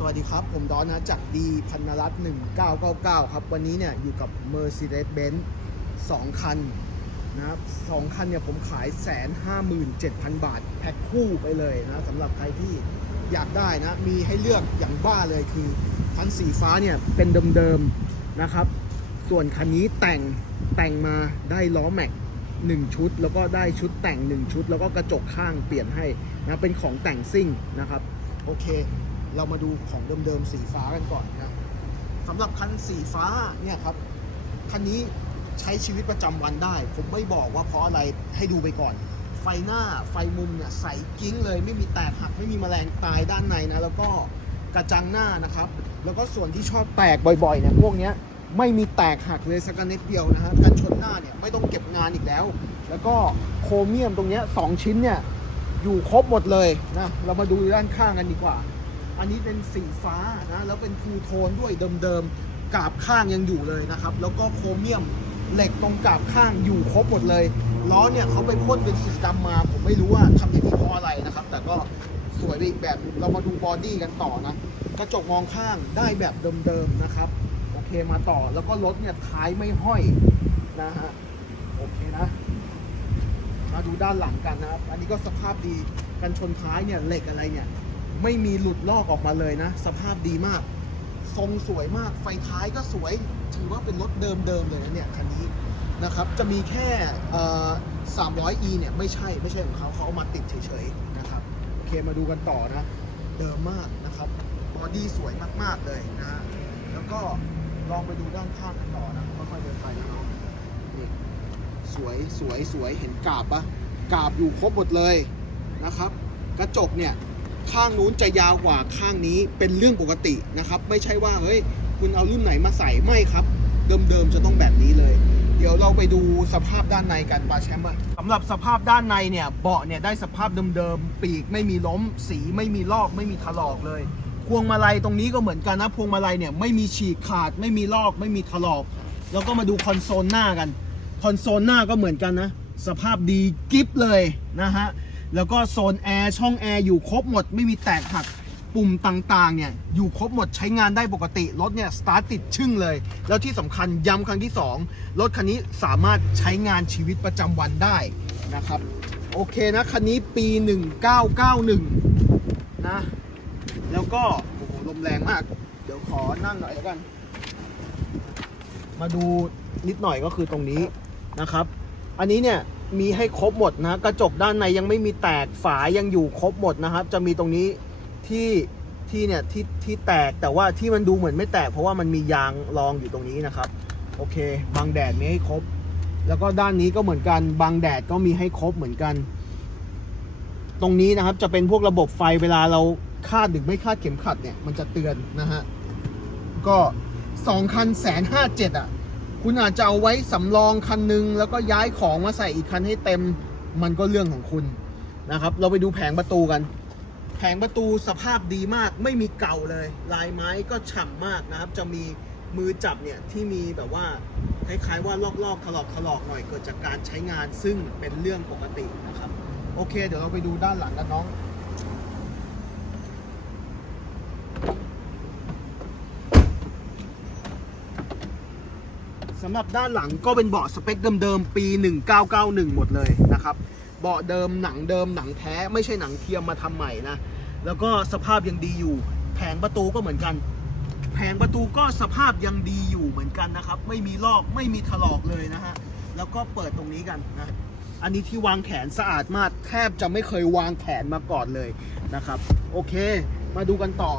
สวัสดีครับ ผมดอนนะจากดีพันนรัตน์1999 ครับ วันนี้เนี่ยอยู่กับ Mercedes-Benz 2 คันนะครับสองคันเนี่ยผมขายแสนห้าหมื่นเจ็ดพันบาท แพ็คคู่ไปเลยนะสำหรับใครที่อยากได้นะ มีให้เลือกอย่างบ้าเลยคือคันสีฟ้าเนี่ยเป็นเดิมๆนะครับ ส่วนคันนี้แต่งแต่งมาได้ล้อแม็กหนึ่งชุด แล้วก็ได้ชุดแต่งหนึ่งชุด แล้วก็กระจกข้างเปลี่ยนให้นะเป็นของแต่งซิ่งนะครับ โอเค เรามาดูของเดิมๆสีฟ้ากันก่อนนะสำหรับคันสีฟ้าเนี่ยครับคันนี้ใช้ชีวิตประจำวันได้ ผมไม่บอกว่าเพราะอะไรให้ดูไปก่อน ไฟหน้าไฟมุมเนี่ยใสกิ้งเลยไม่มีแตกหักไม่มีแมลงตายด้านในนะ แล้วก็กระจังหน้านะครับ แล้วก็ส่วนที่ชอบแตกบ่อยๆเนี่ยพวกเนี้ยไม่มีแตกหักเลยสักนิดเดียวนะฮะการชนหน้าเนี่ยไม่ต้องเก็บงานอีกแล้ว แล้วก็โครเมียมตรงเนี้ยสองชิ้นเนี่ยอยู่ครบหมดเลยนะเรามาดูด้านข้างกันดีกว่า อันนี้เป็นสีฟ้านะแล้วเป็นทูโทนด้วยเดิมๆกาบข้างยังอยู่เลยนะครับ แล้วก็โครเมียมเหล็กตรงกาบข้างอยู่ครบหมดเลยล้อเนี่ยเขาไปพ่นเป็นสีดำมา ผมไม่รู้ว่าทำอย่างนี้เพราะอะไรนะครับ แต่ก็สวยไปอีกแบบเรามาดูบอดี้กันต่อนะ กระจกมองข้างได้แบบเดิมๆนะครับ โอเคมาต่อแล้วก็รถเนี่ยท้ายไม่ห้อยนะฮะโอเคนะ มาดูด้านหลังกันนะครับ อันนี้ก็สภาพดีกันชนท้ายเนี่ยเหล็กอะไรเนี่ย ไม่มีหลุดลอกออกมาเลยนะ สภาพดีมาก ทรงสวยมาก ไฟท้ายก็สวย ถือว่าเป็นรถเดิมๆเลยนะเนี่ยคันนี้นะครับ จะมีแค่เอ่อ 300e เนี่ยไม่ใช่ไม่ใช่ของเขาเขาเอามาติดเฉยๆนะครับ โอเคมาดูกันต่อนะ เดิมมากนะครับบอดี้สวยมากๆเลยนะฮะ แล้วก็ลองไปดูด้านข้างกันต่อนะค่อยๆเดินไปนะน้องนี่สวยสวยสวยเห็นกาบปะกาบอยู่ครบหมดเลยนะครับ กระจกเนี่ย ข้างนู้นจะยาวกว่าข้างนี้เป็นเรื่องปกตินะครับ ไม่ใช่ว่าเฮ้ยคุณเอารุ่นไหนมาใส่ไม่ครับ เดิมๆจะต้องแบบนี้เลย เดี๋ยวเราไปดูสภาพด้านในกันปาแชมป์อะสำหรับสภาพด้านในเนี่ยเบาะเนี่ยได้สภาพเดิมๆปีกไม่มีล้ม สีไม่มีลอกไม่มีถลอกเลย พวงมาลัยตรงนี้ก็เหมือนกันนะ พวงมาลัยเนี่ยไม่มีฉีกขาดไม่มีลอกไม่มีถลอก แล้วก็มาดูคอนโซลหน้ากัน คอนโซลหน้าก็เหมือนกันนะ สภาพดีกิฟเลยนะฮะ แล้วก็โซนแอร์ช่องแอร์อยู่ครบหมด ไม่มีแตกหักปุ่มต่างๆเนี่ยอยู่ครบหมดใช้งานได้ปกติ รถเนี่ยสตาร์ทติดชึ่งเลย แล้วที่สำคัญย้ำครั้งที่ 2 รถคันนี้สามารถใช้งานชีวิตประจำวันได้นะครับ โอเคนะ คันนี้ปี 1991 นะ แล้วก็ โอ้โห ลมแรงมาก เดี๋ยวขอนั่งหน่อยแล้วกัน มาดูนิดหน่อยก็คือตรงนี้นะครับ อันนี้เนี่ย มีให้ครบหมดนะ กระจกด้านในยังไม่มีแตกฝายังอยู่ครบหมดนะครับ จะมีตรงนี้ที่ที่เนี่ยที่ที่แตกแต่ว่าที่มันดูเหมือนไม่แตก เพราะว่ามันมียางรองอยู่ตรงนี้นะครับ โอเคบังแดดมีให้ครบ แล้วก็ด้านนี้ก็เหมือนกันบังแดดก็มีให้ครบเหมือนกัน ตรงนี้นะครับจะเป็นพวกระบบไฟเวลาเราคาดหรือไม่คาดเข็มขัดเนี่ยมันจะเตือนนะฮะก็สองคันแสนห้าเจ็ดอะ คุณอาจจะเอาไว้สำรองคันหนึง แล้วก็ย้ายของมาใส่อีกคันให้เต็มมันก็เรื่องของคุณนะครับ เราไปดูแผงประตูกัน แผงประตูสภาพดีมากไม่มีเก่าเลย ลายไม้ก็ฉ่ำมากนะครับ จะมีมือจับเนี่ยที่มีแบบว่าคล้ายๆว่าลอกๆถลอกถลอกหน่อยเกิดจากการใช้งานซึ่งเป็นเรื่องปกตินะครับ โอเค เดี๋ยวเราไปดูด้านหลังกันน้องำหรับด้านหลังก็เป็นเบาะสเปคเดิมๆปี 1991 หมดเลยนะครับ เบาะเดิมหนังเดิมหนังแท้ไม่ใช่หนังเทียมมาทำใหม่นะ แล้วก็สภาพยังดีอยู่ แผงประตูก็เหมือนกัน แผงประตูก็สภาพยังดีอยู่เหมือนกันนะครับ ไม่มีลอกไม่มีถลอกเลยนะฮะ แล้วก็เปิดตรงนี้กันนะ อันนี้ที่วางแขนสะอาดมากแทบจะไม่เคยวางแขนมาก่อนเลยนะครับ โอเค มาดูกันต่อ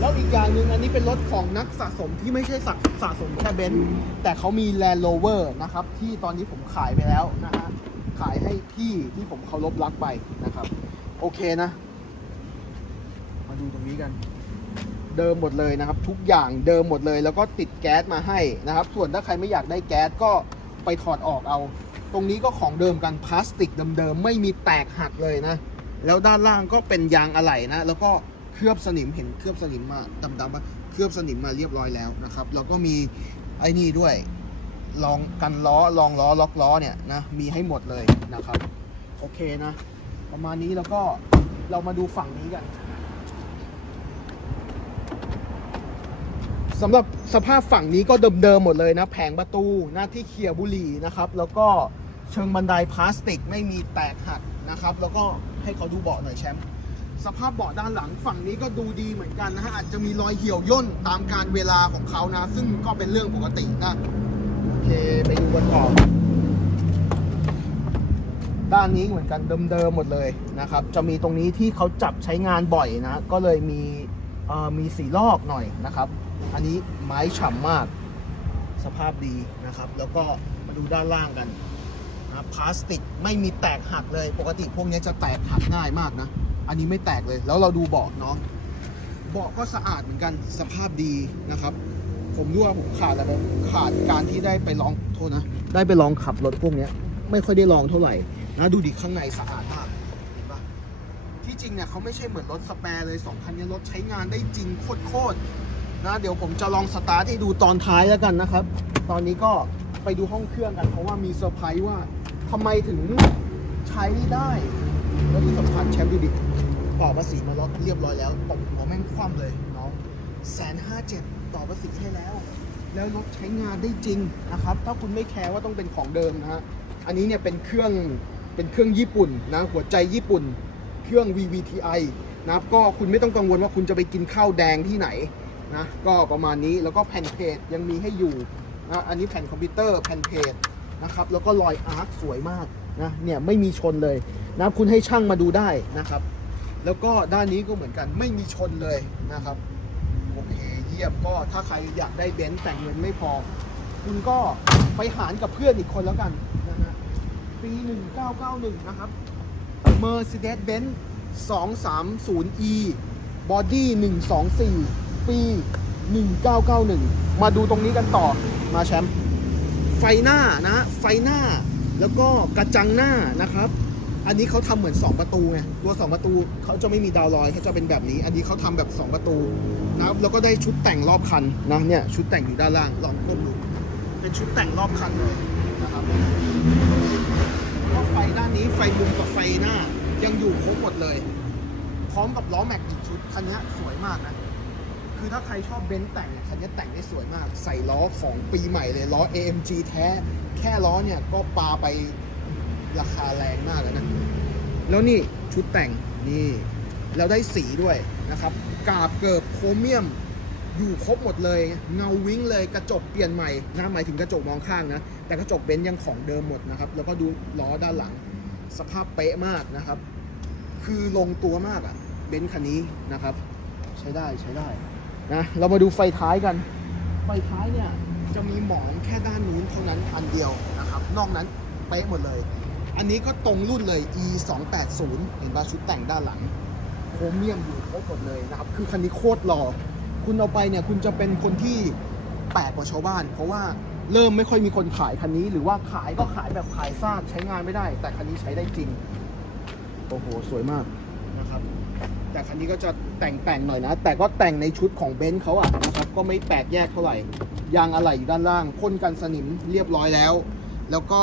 แล้วอีกอย่างหนึ่งอันนี้เป็นรถของนักสะสมที่ไม่ใช่สะสะสมแค่เบนซ์แต่เขามี Land Rover นะครับ ที่ตอนนี้ผมขายไปแล้วนะฮะขายให้พี่ที่ผมเคารพรักไปนะครับ โอเคนะ มาดูตรงนี้กัน เดิมหมดเลยนะครับ ทุกอย่างเดิมหมดเลย แล้วก็ติดแก๊สมาให้นะครับ ส่วนถ้าใครไม่อยากได้แก๊สก็ไปถอดออกเอา ตรงนี้ก็ของเดิมกันพลาสติกเดิมๆไม่มีแตกหักเลยนะ แล้วด้านล่างก็เป็นยางอะไหล่นะ แล้วก็ เคลือบสนิมเห็นเคลือบสนิมมาดำๆมาเคลือบสนิมมาเรียบร้อยแล้วนะครับแล้วก็มีไอ้นี่ด้วยลองกันล้อลองล้อล็อกล้อเนี่ยนะมีให้หมดเลยนะครับโอเคนะ ประมาณนี้แล้วก็เรามาดูฝั่งนี้กันสำหรับสภาพฝั่งนี้ก็เดิมๆหมดเลยนะ แผงประตูหน้าที่เขี่ยบุหรี่นะครับ แล้วก็เชิงบันไดพลาสติกไม่มีแตกหักนะครับ แล้วก็ให้เขาดูเบาะหน่อยแชมป์ สภาพเบาะด้านหลังฝั่งนี้ก็ดูดีเหมือนกันนะฮะอาจจะมีรอยเหี่ยวย่นตามการเวลาของเขานะ ซึ่งก็เป็นเรื่องปกตินะโอเคไปดูกันต่อด้านนี้เหมือนกันเดิมๆหมดเลยนะครับ จะมีตรงนี้ที่เขาจับใช้งานบ่อยนะ ก็เลยมีมีสีลอกหน่อยนะครับ อันนี้ไม้ฉ่ำมากสภาพดีนะครับ แล้วก็มาดูด้านล่างกันนะพลาสติกไม่มีแตกหักเลย ปกติพวกนี้จะแตกหักง่ายมากนะ อันนี้ไม่แตกเลย แล้วเราดูเบาะเนาะเบาะก็สะอาดเหมือนกันสภาพดีนะครับ ผมรู้ว่าผมขาดอะไรขาดการที่ได้ไปลองโทษนะ ได้ไปลองขับรถพวกเนี้ยไม่ค่อยได้ลองเท่าไหร่นะดูดิข้างในสะอาดมากเห็นปะที่จริงเนี่ยเขาไม่ใช่เหมือนรถสแปร์เลยสองคันนี้รถใช้งานได้จริงโคตรๆนะเดี๋ยวผมจะลองสตาร์ทให้ดูตอนท้ายแล้วกันนะครับ ตอนนี้ก็ไปดูห้องเครื่องกัน เพราะว่ามีเซอร์ไพรส์ว่าทำไมถึงใช้ได้ แล้วที่สำคัญแชมป์ดูดิ ต่อภาษีมาล้วเรียบร้อยแล้วตบหัวแม่งคว่ำเลยน้องแสนห้าเจ็ดต่อภาษีให้แล้ว แล้วรถใช้งานได้จริงนะครับ ถ้าคุณไม่แคร์ว่าต้องเป็นของเดิมนะฮะ อันนี้เนี่ยเป็นเครื่องเป็นเครื่องญี่ปุ่นนะ หัวใจญี่ปุ่น เครื่อง VVTi นะครับ ก็คุณไม่ต้องกังวลว่าคุณจะไปกินข้าวแดงที่ไหนนะ ก็ประมาณนี้ แล้วก็แผ่นเพจยังมีให้อยู่นะ อันนี้แผ่นคอมพิวเตอร์แผ่นเพจนะครับ แล้วก็รอยอาร์คสวยมากนะ เนี่ยไม่มีชนเลยนะ คุณให้ช่างมาดูได้นะครับ แล้วก็ด้านนี้ก็เหมือนกันไม่มีชนเลยนะครับโอเคเยี่ยมก็ถ้าใครอยากได้เบนซ์แต่งเงินไม่พอ คุณก็ไปหารกับเพื่อนอีกคนแล้วกันนะฮะปี 1991 นะครับ Mercedes-Benz 230e Body 124 ปี 1991 มาดูตรงนี้กันต่อมาแชมป์ไฟหน้านะ ไฟหน้าแล้วก็กระจังหน้านะครับ อันนี้เขาทำเหมือน 2 ประตูไงตัว 2 ประตูเขาจะไม่มีดาวลอยเขาจะเป็นแบบนี้ อันนี้เขาทำแบบ 2 ประตูนะครับแล้วก็ได้ชุดแต่งรอบคันนะเนี่ยชุดแต่งอยู่ด้านล่างลองก้มดูเป็นชุดแต่งรอบคันเลยนะครับก็ไฟด้านนี้ไฟมุมกับไฟหน้า ยังอยู่ครบหมดเลย พร้อมกับล้อแม็กอีกชุดคันนี้สวยมากนะคือถ้าใครชอบเบนซ์แต่งเนี่ยคันนี้แต่งได้สวยมาก ใส่ล้อของปีใหม่เลยล้อ AMG แท้ แค่ล้อเนี่ยก็ปาไป ราคาแรงมากแล้วนะ แล้วนี่ชุดแต่งนี่แล้วได้สีด้วยนะครับ กาบเกิบโครเมียม อยู่ครบหมดเลย เงาวิ้งเลยกระจกเปลี่ยนใหม่นะหมายถึงกระจกมองข้างนะ แต่กระจกเบนซ์ยังของเดิมหมดนะครับ แล้วก็ดูล้อด้านหลัง สภาพเป๊ะมากนะครับ คือลงตัวมากอะเบนซ์คันนี้นะครับ ใช้ได้ใช้ได้นะเรามาดูไฟท้ายกัน ไฟท้ายเนี่ยจะมีหมอนแค่ด้านนู้นเท่านั้นอันเดียวนะครับ นอกนั้นเป๊ะหมดเลย อันนี้ก็ตรงรุ่นเลย e 2 8 0เห็นป่ะชุดแต่งด้านหลัง โครเมียมอยู่ครบหมดเลยนะครับ คือคันนี้โคตรหล่อ คุณเอาไปเนี่ยคุณจะเป็นคนที่แปลกกว่าชาวบ้าน เพราะว่าเริ่มไม่ค่อยมีคนขายคันนี้ หรือว่าขายก็ขายแบบขายซากใช้งานไม่ได้ แต่คันนี้ใช้ได้จริง โอ้โห สวยมากนะครับ แต่คันนี้ก็จะแต่งแต่งๆหน่อยนะ แต่ก็แต่งในชุดของเบนซ์เขาอะนะครับ ก็ไม่แปลกแยกเท่าไหร่ ยางอะไหล่อยู่ด้านล่างพ่นกันสนิมเรียบร้อยแล้ว แล้วก็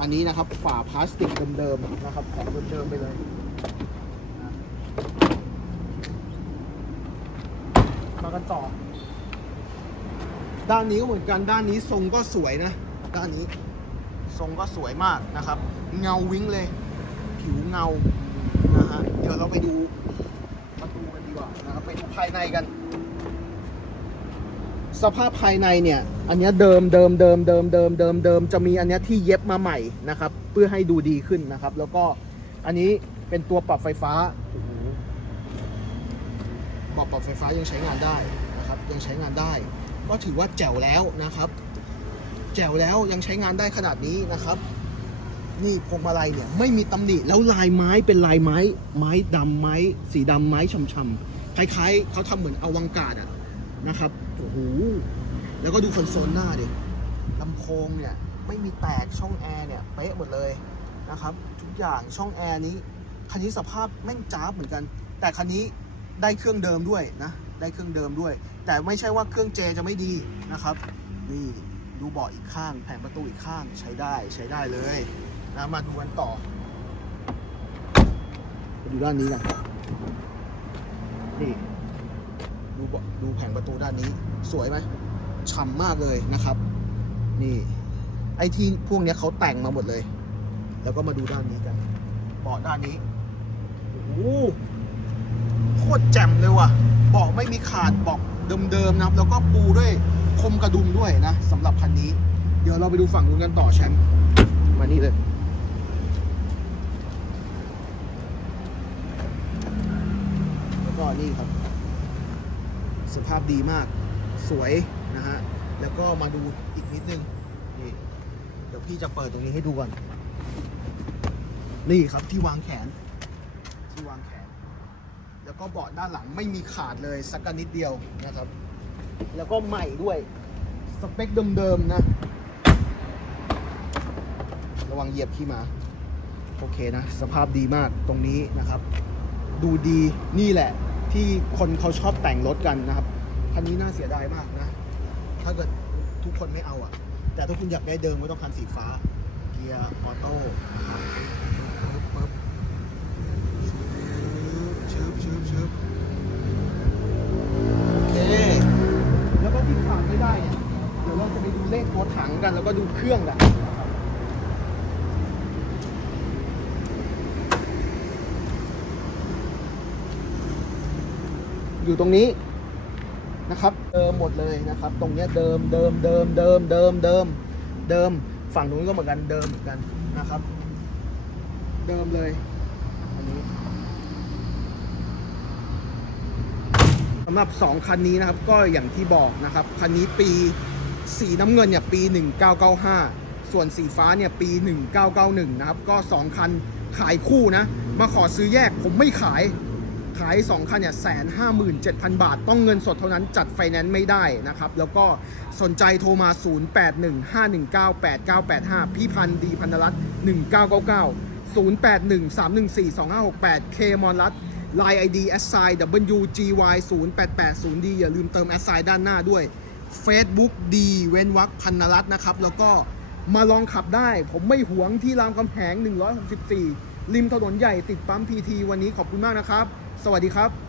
อันนี้นะครับฝาพลาสติกเดิมๆนะครับของเดิมๆไปเลยมากันต่อ ด้านนี้ก็เหมือนกันด้านนี้ทรงก็สวยนะ ด้านนี้ทรงก็สวยมากนะครับ เงาวิ้งเลย ผิวเงานะฮะเดี๋ยวเราไปดูประตูกันดีกว่านะครับไปดูภายในกัน สภาพภายในเนี่ย อันนี้เดิมเดิมเดิมเดิมเดิมเดิมเดิมจะมีอันนี้ที่เย็บมาใหม่นะครับ เพื่อให้ดูดีขึ้นนะครับ แล้วก็อันนี้เป็นตัวปรับไฟฟ้าโอ้โหบอกปรับไฟฟ้ายังใช้งานได้นะครับ ยังใช้งานได้ ก็ถือว่าแจ๋วแล้วนะครับ แจ๋วแล้วยังใช้งานได้ขนาดนี้นะครับ นี่พวงมาลัยเนี่ยไม่มีตำหนิแล้วลายไม้เป็นลายไม้ ไม้ดำไม้ สีดำไม้ช่ำๆคล้ายๆเขาทำเหมือนอวังการอะ นะครับโอ้โหแล้วก็ดูคอนโซลหน้าดิลำโพงเนี่ยไม่มีแตกช่องแอร์เนี่ยเป๊ะหมดเลยนะครับทุกอย่างช่องแอร์นี้คันนี้สภาพแม่งจ้าบเหมือนกัน แต่คันนี้ได้เครื่องเดิมด้วยนะได้เครื่องเดิมด้วย แต่ไม่ใช่ว่าเครื่องเจจะไม่ดีนะครับนี่ดูเบาะอีกข้างแผงประตูอีกข้างใช้ได้ใช้ได้เลยนะมาดูกันต่อไปดูด้านนี้กันนี่ ดูดูแผงประตูด้านนี้ สวยไหมฉ่ำมากเลยนะครับ นี่ไอ้ที่พวกเนี้ยเขาแต่งมาหมดเลย แล้วก็มาดูด้านนี้กันเบาะด้านนี้โอ้โหโคตรแจ่มเลยว่ะเบาะไม่มีขาดเบาะเดิมๆนะครับ แล้วก็ปูด้วยคมกระดุมด้วยนะสำหรับคันนี้ เดี๋ยวเราไปดูฝั่งนู้นกันต่อแชมป์มานี่เลยแล้วก็นี่ครับ ภาพดีมากสวยนะฮะ แล้วก็มาดูอีกนิดนึง นี่ เดี๋ยวพี่จะเปิดตรงนี้ให้ดูก่อน นี่ครับที่วางแขน ที่วางแขน แล้วก็เบาะด้านหลังไม่มีขาดเลยสักนิดเดียวนะครับ แล้วก็ใหม่ด้วย สเปคเดิมๆนะ ระวังเหยียบขี้มา โอเคนะ สภาพดีมากตรงนี้นะครับ ดูดีนี่แหละ ที่คนเขาชอบแต่งรถกันนะครับคันนี้น่าเสียดายมากนะ ถ้าเกิดทุกคนไม่เอาอะแต่ถ้าคุณอยากได้เดิมไม่ต้องคันสีฟ้า เกียร์ออโต้นะครับปึ๊บปึ๊บชึบชึบชึบโอเค แล้วก็ที่ขาดไม่ได้เนี่ยเดี๋ยวเราจะไปดูเลขตัวถังกัน แล้วก็ดูเครื่องกันนะครับ อยู่ตรงนี้นะครับ เดิมหมดเลยนะครับ ตรงเนี้ยเดิมเดิมเดิมเดิมเดิมเดิมเดิมฝั่งนู้นก็เหมือนกันเดิมเหมือนกันนะครับ เดิมเลยอันนี้สำหรับ 2 คันนี้นะครับก็อย่างที่บอกนะครับ คันนี้ปีสีน้ำเงินเนี่ยปี 1995 ส่วนสีฟ้าเนี่ยปี 1991 นะครับ ก็ 2 คันขายคู่นะ มาขอซื้อแยกผมไม่ขาย ขาย 2 คันเนี่ยแสนห้าหมื่นเจ็ดพันบาท ต้องเงินสดเท่านั้นจัดไฟแนนซ์ไม่ได้นะครับ แล้วก็สนใจโทรมา 0815198985 พี่พันธ์ดีพันธรัตน์1999 0813142568เคมอนรัตน์ Line ID s i WGY 0880D อย่าลืมเติม s i ด้านหน้าด้วย Facebook ดีเว้นวักพันรัตน์นะครับ แล้วก็มาลองขับได้ ผมไม่หวงที่รามคำแหง 164 ริมถนนใหญ่ติดปั๊มพีทีวันนี้ขอบคุณมากนะครับ สวัสดีครับ